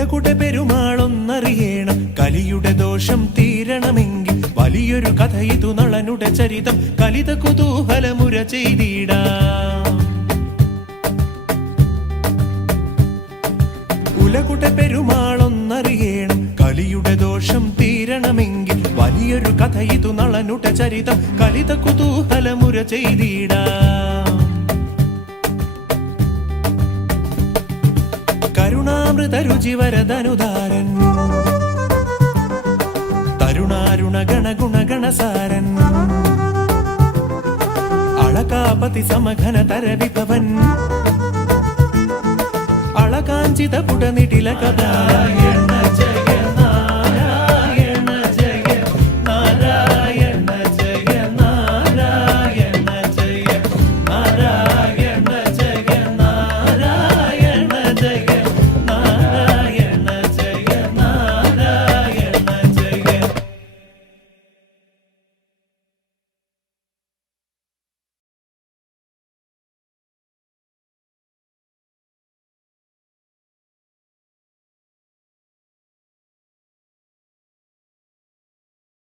കുലകുടെ പെരുമാളൊന്നറിയണം, കലിയുടെ ദോഷം തീരണമെങ്കിൽ വലിയൊരു കഥ ഇതു നളനുടെ ചരിതം കലിത കുതൂഹലമുര ചെയ്തിടാം. കുലകുടെ പെരുമാളൊന്നറിയണം, കലിയുടെ ദോഷം തീരണമെങ്കിൽ വലിയൊരു കഥ ഇതു നളനുടെ ചരിതം കലിത കുതൂഹലമുര ചെയ്തിടാം. കരുണാമൃത രുചിവരദനുദാരൻ, തരുണാരുണ ഗണഗുണഗണസാരൻ, അളകാപതി സമഘന തരവിഭവൻ, അളകാഞ്ചിത പുടനിടില കഥായൻ.